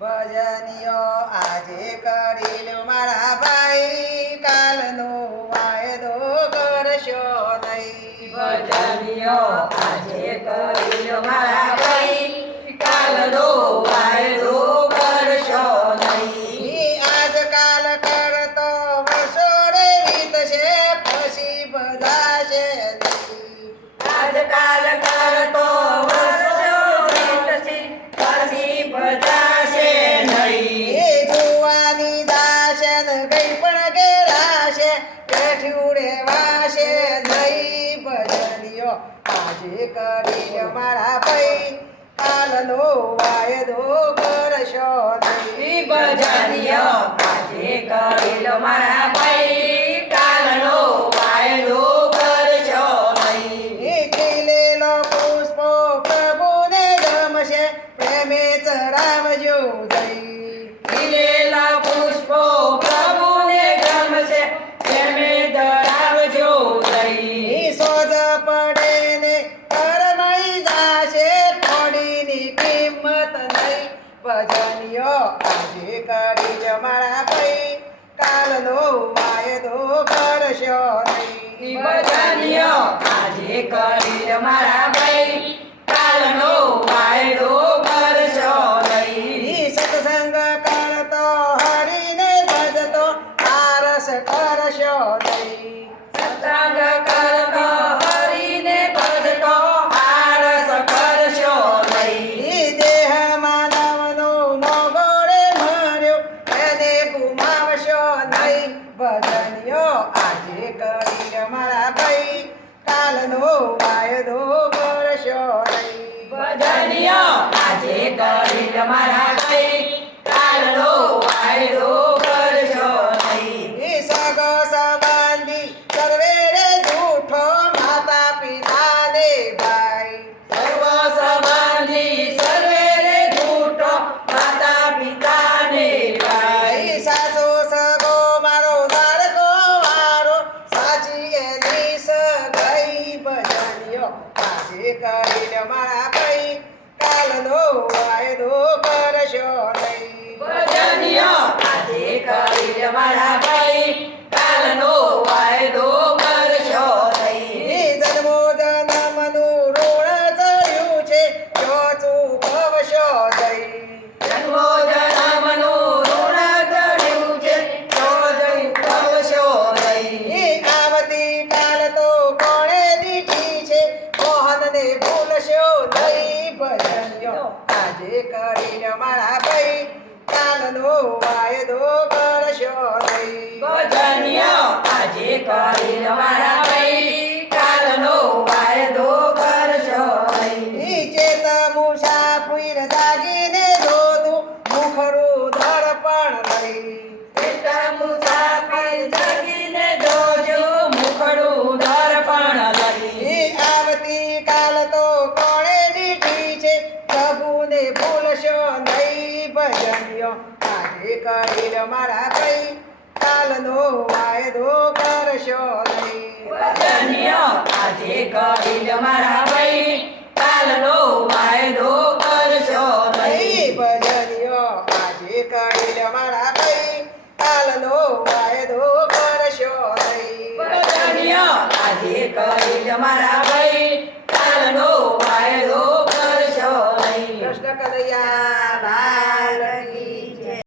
ભજનિયો આજે કરી લો મારા ભાઈ, કાલનો વાયદો કરશો નહીં. ભજનિયો આજે કરી લો મારા ભાઈ, કાલનો વાયદો કરશો નહીં. આજકાલ કરતો વર્ષો રે વીતશે, પછી બધાશે નહીં. આજકાલ કરતો વર્ષો વીતશે, પછી બધાશે નહીં. જુવાની દાશે ને કઈ પણ ગેરાશે, બેઠ્યું રેવાશે નહીં. ભજનિયો આજે કરી મારા ભાઈ, કાલનો વાયદો કરશો નહીં. ભજનિયો આજે કરી લો મારા ભાઈ, કાલનો વાયદો કરશો નહીં. ખીલેલો પુષ્પો પ્રભુને ગમશે, પ્રેમે ચડાવજો જઈ. ખીલેલા પુષ્પો પ્રભુને ગમશે, પ્રેમે ધરાવજો દઈ. સોજ પડે ને કરમાઈ જાશે, થોડીની કિંમત નહીં. ભજનિયો આજે કરી મારા ભાઈ, કાલનો વાયદો કરશો નહીં. ભજનિયો આજે કરી લો મારા ભાઈ, કાલનો વાયદો કરશો નહીં. સત્સંગ કરતો હરીને ભજતો, આરસ કરશો નહીં. સત્સંગ કરતો હરીને ભજતો, આળસ કરશો નહીં. દેહ માનવનો મોગોળે મર્યો, એને ગુમાવશો નહીં. ભજનિયો આજે કરી મારા ભાઈ, કાલનો વાયદો કરશો નહીં. ભજનિયો આજે કરી લો મારા ભાઈ, કાલનો વાયદો કરશો નહીં. સગો સંબંધી સર્વે રે જૂઠો, માતા પિતાને ભાઈ. સર્વ સંબંધી સર્વે રે જૂઠો, માતા પિતાને ભાઈ. સાચો સગો મારો દાડકો વારો, સાચી એની સગાઈ. ભજનિયો આજે કરી મારા ભાઈ, કાલનો વાયદો કરશો નહીં. ભજનિયો આજે કરી લો મારા ભાઈ, કાલનો વાયદો કરશો નહીં. જન્મો જન્મનું ઋણ ચડ્યું છે, જો ચૂકવશો નહીં. જન્મો જન્મનું ઋણ ચડ્યું છે, તો ચૂકવશો નહીં. આવતીકાલ તો કોણે દીઠી છે, મોહનને ભૂલશો નહીં. ભજનિયો આજે કરી મારા ભાઈ, કાલનો વાયદો કરશો નહીં. ભજનિયો આજે કરી લો મારા ભાઈ, કાલનો વાયદો કરશો નહીં. ચેત મુસાફિર જાગીને જોતું, મુખરું દર્પણ લઈ. એટલા મુસાફિર જાગીને જોજો, મુખડું દર્પણ લઈ. આવતીકાલ તો કોણે દીઠી છે, પ્રભુને ભૂલશો નહીં. ભજનિયો આજે કરી મારા ભાઈ, કાલનો વાયદો કરશો નહીં. ભજનિયો આજે કરી લો મારા ભાઈ, કાલનો વાયદો કરશો નહીં. ભજનિયો આજે કરી મારા ભાઈ, કાલનો વાયદો કરશો નહીં. ભજનિયો આજે કરી લો મારા ભાઈ, કાલનો વાયદો કરશો નહીં. કૃષ્ણ કનૈયા